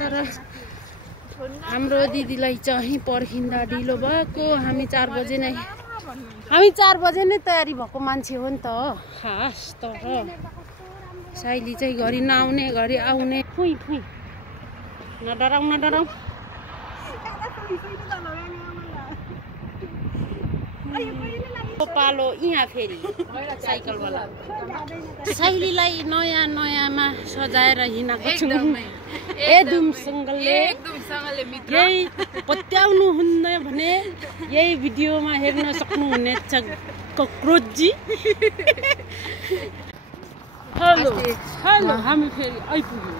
तर हाम्रो दिदीलाई चाहिँ पर्खिँदा ढिलो भएको। हामी 4 बजे नै तयारी भएको मान्छे हो नि त खास। तर साइली चाहिँ घरि नआउने घरि आउने। फुई नडराउ पालो यहाँ फेरि साइकलवाला साइलीलाई नयाँमा सजाएर हिँडेको छु एकदमसँगले यही पत्याउनु हुन्न भने यही भिडियोमा हेर्न सक्नुहुनेछ कक्रोचजी। हेलो हामी फेरि आइपुग्यौँ।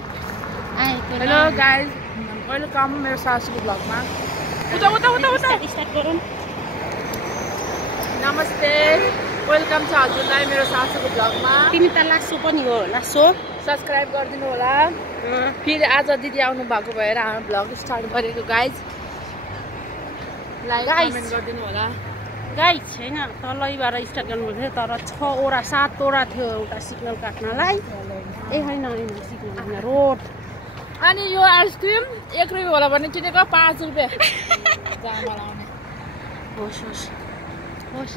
हेलो गाइज, वेलकम मेरो सासूको ब्लगमा। स्टार्ट गरौँ। नमस्ते, वेलकम छ हजुरलाई मेरो सासूको ब्लगमा। तिमी त लासो पनि हो, लासो सब्सक्राइब गरिदिनु होला। फेरि आज दिदी आउनु भएको भएर हाम्रो ब्लग स्टार्ट गरेको गाइज। लाइक कमेन्ट गरिदिनु होला। गाइज छैन तलैबाट स्टार्ट गर्नुपर्थ्यो तर 7वटा थियो एउटा सिग्नल काट्नलाई। ए होइन सिग्नल होइन रोड। अनि यो आइसक्रिम 1 रुपियाँ होला भने किनेको 5 रुपियाँ जामा लाउने। होस्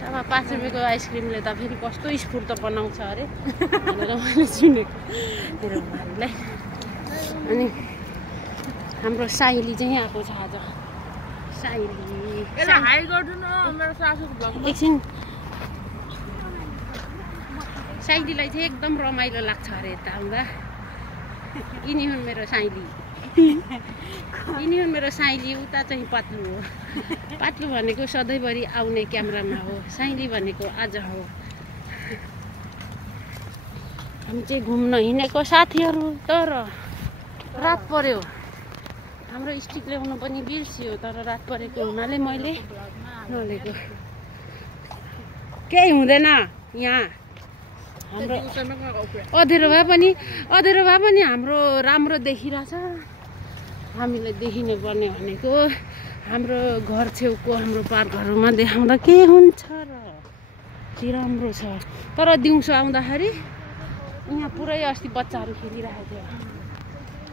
अब 5 रुपियाँको आइसक्रिमले त फेरि कस्तो स्फूर्त बनाउँछ अरे भनेर मैले सुनेको मेरो उहाँहरूलाई। अनि हाम्रो साइली चाहिँ आएको छ आज। हाई गरिदिनु मेरो सासूको ब्लगमा। एकछिन साइलीलाई चाहिँ एकदम रमाइलो लाग्छ अरे यता आउँदा। यिनी हुन् मेरो साइली उता चाहिँ पात्लु हो। पात्लु भनेको सधैँभरि आउने क्यामेरामा हो, साइली भनेको आज हो। हामी चाहिँ घुम्न हिँडेको साथीहरू तर रात पर्यो। हाम्रो स्टिक ल्याउनु पनि बिर्सियो तर रात परेको हुनाले मैले नलिएको। केही हुँदैन यहाँ। हाम्रो अँधेरो भए पनि हाम्रो राम्रो देखिरहेछ। हामीले देखिने पर्ने भनेको हाम्रो घर छेउको हाम्रो पार्कहरूमा देखाउँदा के हुन्छ र के राम्रो छ। तर दिउँसो आउँदाखेरि यहाँ पुरै अस्ति बच्चाहरू खेलिरहेको थियो।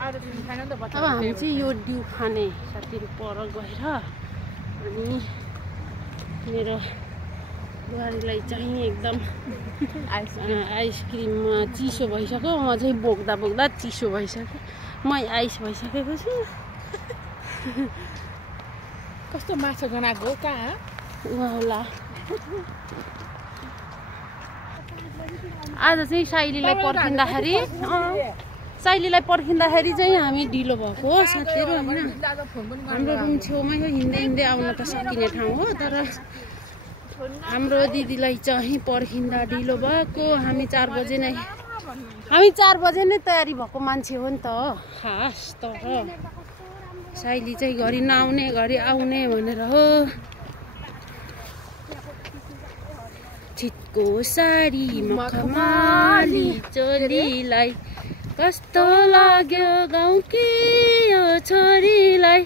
अब हामी चाहिँ यो डिउ खाने साथीहरू पर गएर अनि मेरो बुहारीलाई चाहिँ एकदम आइसक्रिम चिसो भइसक्यो। म चाहिँ बोक्दा चिसो भइसक्यो। म आइस भइसकेको छु। कस्तो माछा गनाएको हो कहाँ होला। आज चाहिँ साइलीलाई पर्खिँदाखेरि चाहिँ हामी ढिलो भएको हो साथीहरू होइन। हाम्रो रुम छेउमै हो, हिँड्दै आउन त सकिने ठाउँ हो तर हाम्रो दिदीलाई चाहिँ पर्खिँदा ढिलो भएको। हामी 4 बजे नै तयारी भएको मान्छे हो नि त खास। तर साइली चाहिँ घरि नआउने घरि आउने भनेर हो। छिटको साडी मखमली चोलीलाई कस्तो लाग्यो गाउँकी यो छोरीलाई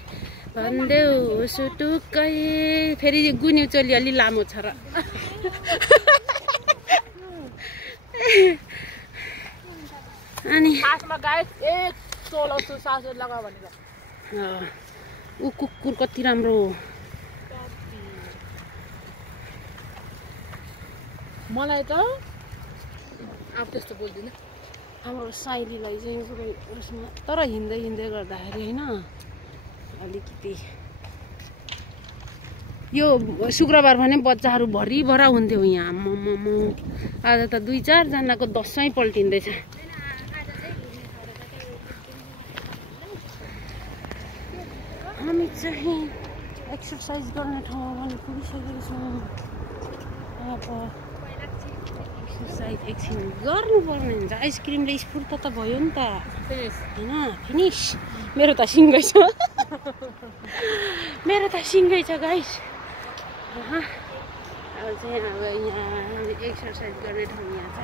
भन्देऊ सुटुक्कै। फेरि गुन्यु चोली अलि लामो छ र। अनि खासमा गाइस एक 1600 700 लगा भनेको। ऊ कुकुर कति राम्रो हो। मलाई त अब त्यस्तो बोल्दिनँ। हाम्रो साइलीलाई चाहिँ पुरै उसमा तर हिँड्दै गर्दाखेरि होइन अलिकति यो शुक्रबार भने बच्चाहरू भरिभरा हुन्थ्यो यहाँ। आज त 2-4 जनाको 10 पल्टिँदैछ। हामी चाहिँ एक्सर्साइज गर्ने ठाउँमा पनि पुगिसकेको छौँ। अब एक्सर्साइज एकछिन गर्नुपर्ने हुन्छ। आइसक्रिमले स्फूर्त त भयो नि त होइन। फिनिस। मेरो त सिङ्गै छ गाइस। अब चाहिँ यहाँ एक्सर्साइज गर्ने ठाउँ यहाँ छ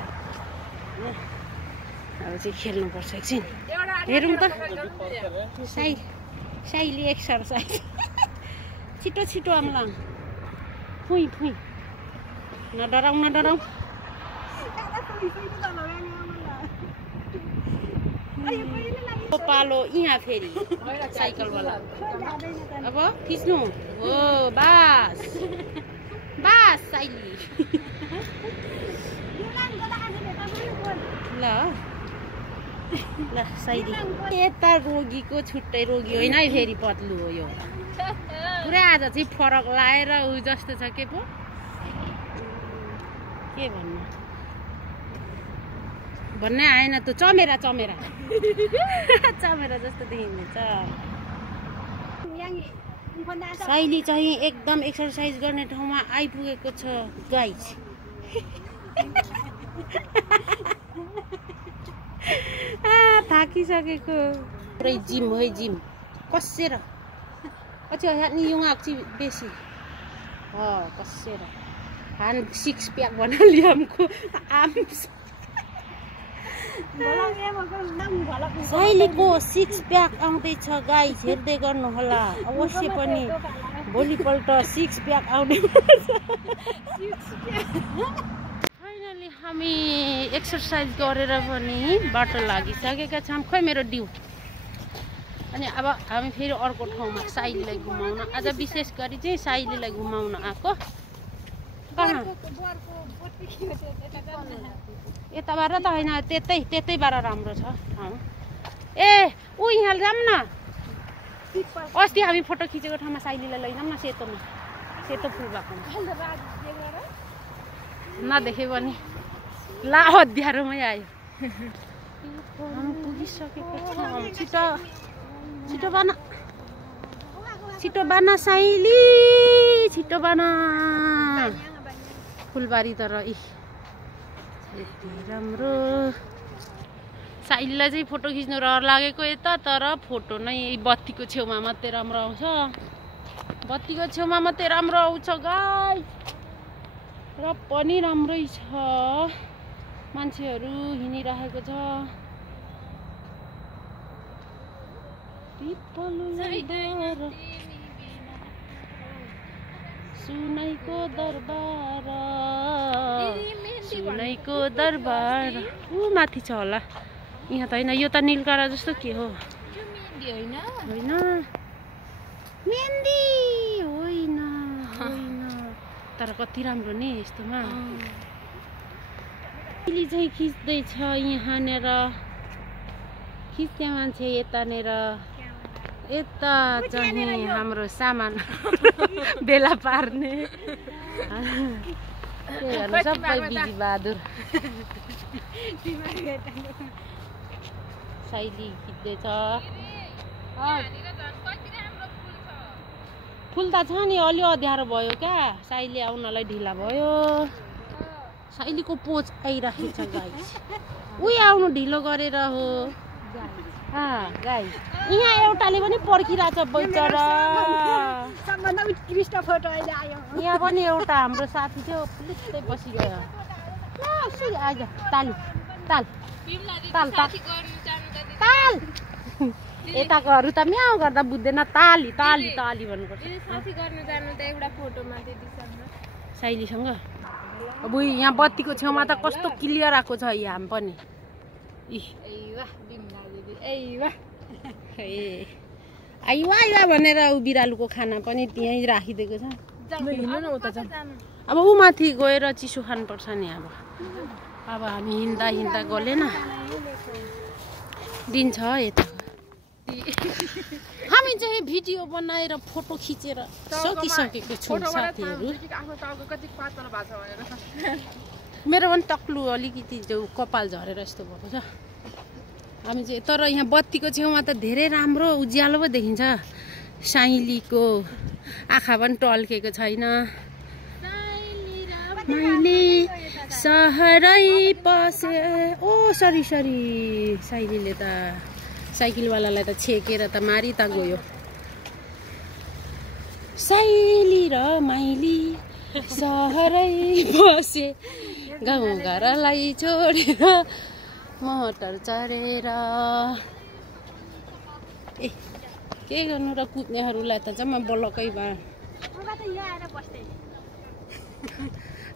होइन। अब चाहिँ खेल्नुपर्छ एकछिन। हेरौँ त साइली एक्सर्साइज। छिटो आम्लाङ। फुई नडराउ पालो यहाँ फेरि साइकलवाला अब खिच्नु हो बास बास साइली ल ल साइली यता रोगीको छुट्टै रोगी होइन है फेरि पत्लु हो यो पुरा आज चाहिँ फरक लाएर ऊ जस्तो छ के पो के भन्नु भन्ने आएन त चमेरा चमेरा चमेरा जस्तो देखिन्छ साइली चाहिँ एकदम एक्सर्साइज गर्ने ठाउँमा आइपुगेको छ गाइस थाकिसकेको पुरै जिम है जिम कसेर पछि नि युङाक्ची बेसी कसेर हान 6 प्याक बना लियामको आर्म्स साइलीको 6 प्याक आउँदैछ गाइस हेर्दै गर्नु होला अवश्य पनि भोलिपल्ट 6 प्याक आउने फाइनली हामी एक्सर्साइज गरेर पनि बाटो लागिसकेका छौँ खै मेरो ड्यू अनि अब हामी फेरि अर्को ठाउँमा साइलीलाई घुमाउन आज विशेष गरी चाहिँ साइलीलाई घुमाउन आएको कहाँ यताबाट त होइन त्यतैबाट राम्रो छ ठाउँ ए ऊ यहाँ जाऊँ न अस्ति हामी फोटो खिचेको ठाउँमा साइलीलाई लैजाऊँ न सेतो फुल भएको नदेखे पनि ला अध्यारोमै आयो हामी पुगिसकेको छौँ छिटो बाना साइली छिटो बाना फुलबारी तर यति राम्रो साइलीलाई चाहिँ फोटो खिच्नु रहर लागेको यता तर फोटो नै बत्तीको छेउमा मात्रै राम्रो आउँछ बत्तीको छेउमा मात्रै राम्रो आउँछ गाइस र पनि राम्रै छ मान्छेहरू हिँडिरहेको छ सुनाइको दरबार ऊ माथि छ होला यहाँ त होइन यो त नीलकरा जस्तो के हो होइन मेहन्दी होइन तर कति राम्रो नि यस्तोमा अहिले चाहिँ खिच्दैछ यहाँनिर खिच्ने मान्छे यतानिर यता चाहिँ हाम्रो सामान बेला पार्ने सबै बिजी बहादुर साइली खिच्दैछ फुल त छ नि अलि अँध्यारो भयो क्या साइली आउनलाई ढिला भयो साइलीको पोज आइराखेको छ गाइस उही आउनु ढिलो गरेर हो गाइस यहाँ एउटाले पनि पर्खिरहेछ बैचरा यहाँ पनि एउटा हाम्रो साथी थियो पुलिसै बसिगयो आज ताल ताल ताल ताल यताकोहरू त म्याउ गर्दा बुझ्दैन ताली ताली ताली भन्नुपर्छ साइलीसँग अब यहाँ बत्तीको छेउमा त कस्तो क्लियर आएको छ यहाँ पनि आइवा भनेर ऊ बिरालुको खाना पनि त्यहीँ राखिदिएको छ अब ऊ माथि गएर चिसो खानुपर्छ नि अब हामी हिँड्दा गले न दिन छ यता हामी चाहिँ भिडियो बनाएर फोटो खिचेर सकिसकेको छौँ साथीहरू मेरो पनि टक्लु अलिकति कपाल झरेर यस्तो भएको छ हामी चाहिँ तर यहाँ बत्तीको छेउमा त धेरै राम्रो उज्यालो पो देखिन्छ साइलीको आँखा पनि टल्केको छैन मैले सहरै पसे ओ सरी साइलीले त साइकलवालालाई त छेकेर त मारी त गयो साइली र माइली सहरै बसे गाउँ घरलाई छोडेर मोटर चढेर ए के गर्नु र कुद्नेहरूलाई त जम्मा बलकै भए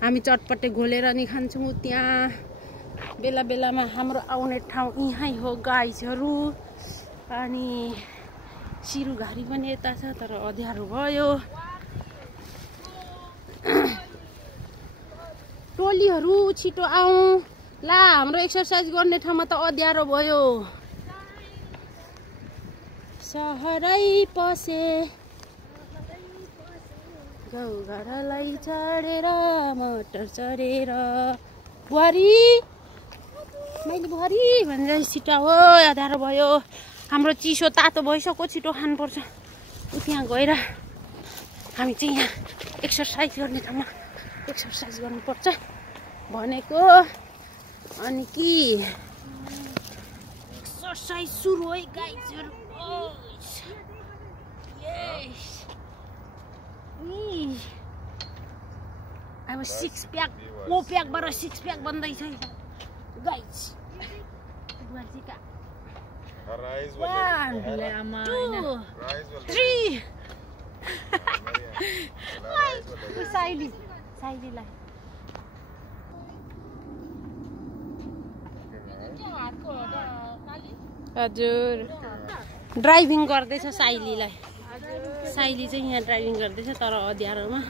हामी चटपटे घोलेर नि खान्छौँ त्यहाँ बेला बेलामा हाम्रो आउने ठाउँ यहीँ हो गाइसहरू अनि सिरुघारी पनि यता छ तर अँध्यारो भयो। टोलीहरू छिटो आऊ ला, हाम्रो एक्सर्साइज गर्ने ठाउँमा त अँध्यारो भयो। सहरै पसे गाउँघरलाई चढेर मोटर चढेर बुहारी मैले बुहारी भनेर छिटो हो, अँध्यारो भयो। हाम्रो चिसो तातो भइसक्यो, छिटो खानुपर्छ। उ त्यहाँ गएर हामी चाहिँ यहाँ एक्सर्साइज गर्ने ठाउँमा एक्सर्साइज गर्नुपर्छ भनेको। अनि कि एक्सर्साइज सुरु है गाइजहरु। अब 6 प्याक 4 प्याकबाट 6 प्याक बन्दैछ गाइज। 1 2 3 साइलीलाई हजुर ड्राइभिङ गर्दैछ साइलीलाई। साइली चाहिँ यहाँ ड्राइभिङ गर्दैछ तर अँध्यारोमा।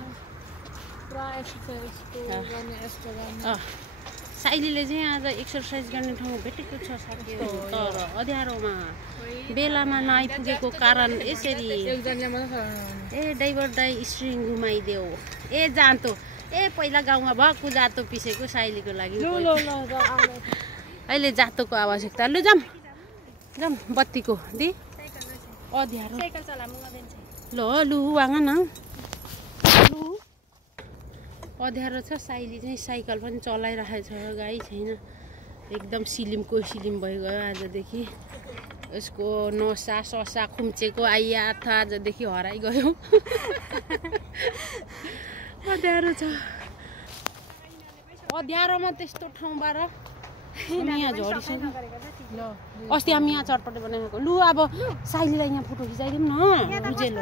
साइलीले चाहिँ आज एक्सर्साइज गर्ने ठाउँ भेटेको छ साथीहरू, तर अँध्यारोमा बेलामा नआइपुगेको कारण यसरी। ए ड्राइभर दाइ स्ट्रिङ घुमाइदेऊ। ए जाँतो ए पहिला गाउँमा भएको जातो पिसेको साइलीको लागि अहिले जातोको आवश्यकता। लु जाम जाम बत्तीको दि अँध्यारो ल लु वाङ न लु अँध्यारो छ। साइली चाहिँ साइकल पनि चलाइरहेको छ गाई छैन, एकदम सिलिमको सिलिम भइगयो आजदेखि। यसको नसा ससा खुम्चेको आइया छ आजदेखि हराइगयो। अँध्यारो छ अँध्यारोमा त्यस्तो ठाउँबाट यहाँ झरिसक्यो। अस्ति हामी यहाँ चटपटे बनाएको। लु अब साइलीलाई यहाँ फोटो खिचाइदिउँ न उजेलो।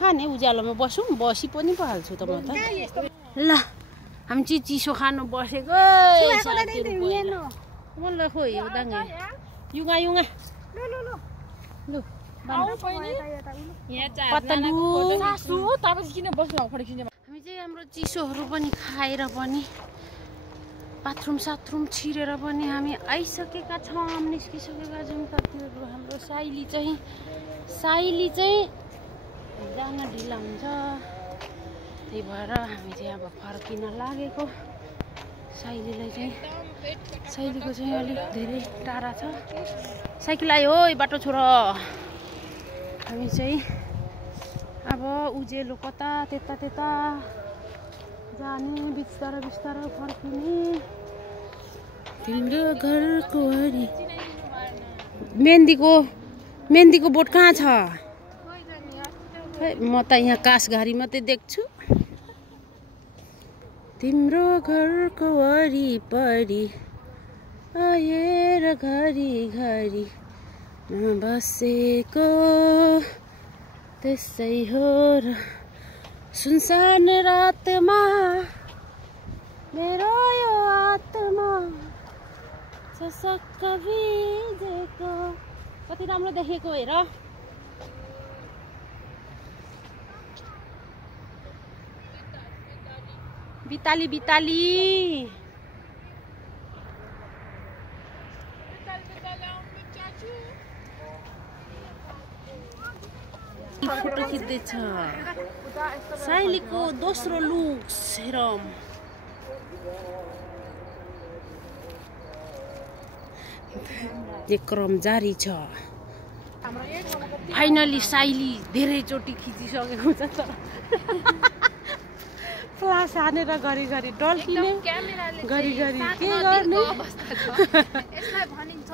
खाने उज्यालोमा बसौँ, बसी पनि पो हाल्छु त म त। ल हामी चाहिँ चिसो खानु बसेको। मलाई खोइ दाङ्गे युगा युगा लु हामी चाहिँ हाम्रो चिसोहरू पनि खाएर पनि बाथरुम साथरुम छिरेर पनि हामी आइसकेका छौँ, निस्किसकेका छौँ साथीहरू। हाम्रो साइली चाहिँ जान ढिला हुन्छ, त्यही भएर हामी चाहिँ अब फर्किन लागेको। साइलीलाई चाहिँ साइलीको चाहिँ अलिक धेरै टाढा छ। साइकल आयो है बाटो छोड। हामी चाहिँ अब उजेलो कता त्यता त्यता जाने, बिस्तारो बिस्तारो फर्किने। तिम्रो घरको वरि मेहन्दीको बोट कहाँ छ? म त यहाँ कासघारी मात्रै देख्छु। तिम्रो घरको वरिपरि आएर घरि घरि बसेको त्यसै हो र सुनसान रातमा मेरो यो आत्मा सशक्क भिजेको। कति राम्रो देखेको हेर। बिताली बिताली फोटो खिच्दैछ। साइलीको दोस्रो लुक्स हेरौँ। यो क्रम जारी छ। फाइनली साइली धेरैचोटि खिचिसकेको छ तर फ्लास हानेर घरिघरि डल्किने, घरिघरि के गर्ने। यसलाई भनिन्छ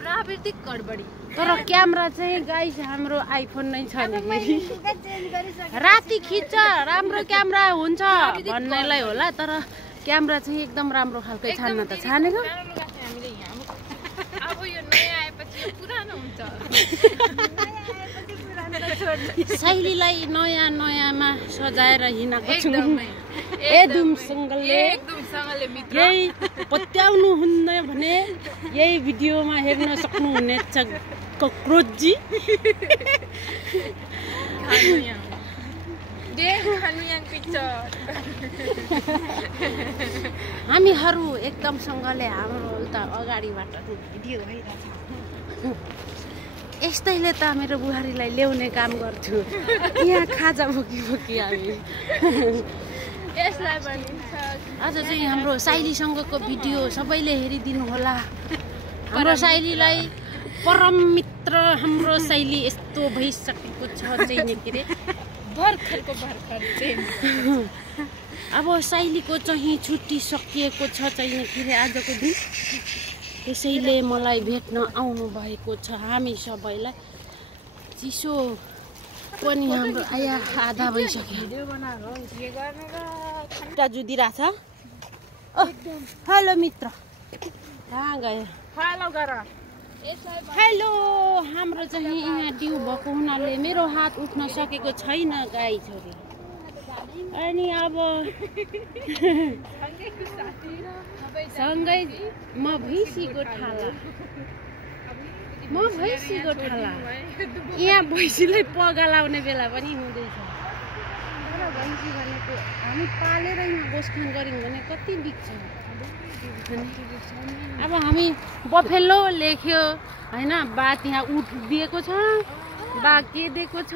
प्राविधिक गडबडी। तर क्यामेरा चाहिँ गाइस हाम्रो आइफोन नै छ नि। राति खिच्छ राम्रो क्यामेरा हुन्छ भन्नेलाई होला, तर क्यामेरा चाहिँ एकदम राम्रो खालको छान्न त छानेको। अब यो नयाँ आएपछि यो पुरानो हुन्छ। साइलीलाई नयाँ नयाँमा सजाएर हिँडेको छु एकदम सँगले। यही पत्याउनुहुन्न भने यही भिडियोमा हेर्न सक्नुहुनेछ कक्रोचजी। हामीहरू एकदमसँगले हाम्रो उता अगाडिबाट भिडियो भइरहेछ। यस्तैले त मेरो बुहारीलाई ल्याउने काम गर्थ्यो। यहाँ खाजा बोकी बोकी हामी। आज चाहिँ हाम्रो साइलीसँगको भिडियो सबैले हेरिदिनु होला। हाम्रो साइलीलाई परम मित्र हाम्रो साइली यस्तो भइसकेको छ चाहिँ के अरे भर्खरको भर्खर चाहिँ अब साइलीको चाहिँ छुट्टी सकिएको छ चाहिँ के अरे आजको दिन। त्यसैले मलाई भेट्न आउनु भएको छ। हामी सबैलाई चिसो पनि हाम्रो आया आधा भइसक्यो। खुट्टा जुदिरहेछ। हेलो मित्र कहाँ गयो? हेलो हाम्रो चाहिँ यहाँ ड्यू भएको हुनाले मेरो हात उठ्न सकेको छैन गाई छोरी। अनि अब सँगै म भैँसीको ठाला यहाँ भैँसीलाई पगा लाउने बेला पनि हुँदैछ। तर भैँसी भनेको हामी पालेर यहाँ गोसखान गऱ्यौँ भने कति बिक्छ। अब हामी बफेलो लेख्यो होइन, बात यहाँ उठ दिएको छ, बा के दिएको छ,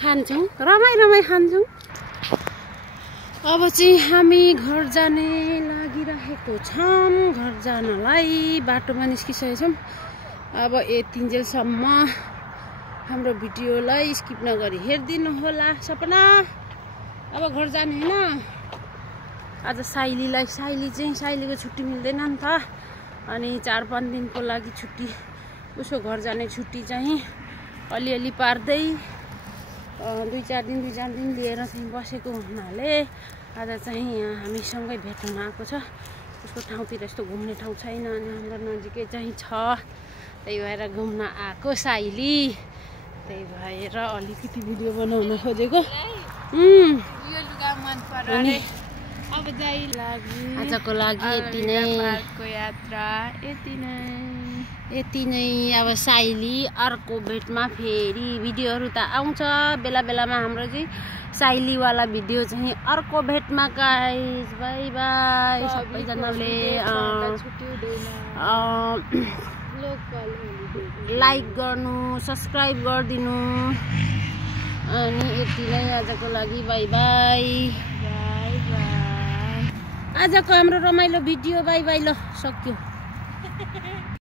खान्छौँ रमाइ खान्छौँ। अब चाहिँ हामी घर जाने लागिरहेको छौँ। घर जानलाई बाटोमा निस्किसकेको छौँ। अब यतिन्जेलसम्म हाम्रो भिडियोलाई स्किप नगरी हेरिदिनु होला सपना। अब घर जाने होइन। आज साइलीको छुट्टी मिल्दैन नि त। अनि 4-5 दिनको लागि छुट्टी, उसको घर जाने छुट्टी चाहिँ अलिअलि पार्दै 2-4 दिन लिएर चाहिँ बसेको हुनाले आज चाहिँ यहाँ हामीसँगै भेट हुन आएको छ। उसको ठाउँतिर यस्तो घुम्ने ठाउँ छैन अनि हाम्रो नजिकै चाहिँ छ। त्यही भएर घुम्न आएको साइली। त्यही भएर अलिकति भिडियो बनाउन खोजेको। आजको लागि यति नै। अब साइली अर्को भेटमा फेरि भिडियोहरू त आउँछ बेला बेलामा। हाम्रो चाहिँ साइलीवाला भिडियो चाहिँ अर्को भेटमा गाइस। बाई बाई सबैजनाले। लाइक गर्नु, सब्सक्राइब गरिदिनु। अनि यति नै आजको लागि। By by. आजको हाम्रो रमाइलो भिडियो बाई बाई। ल सक्यो।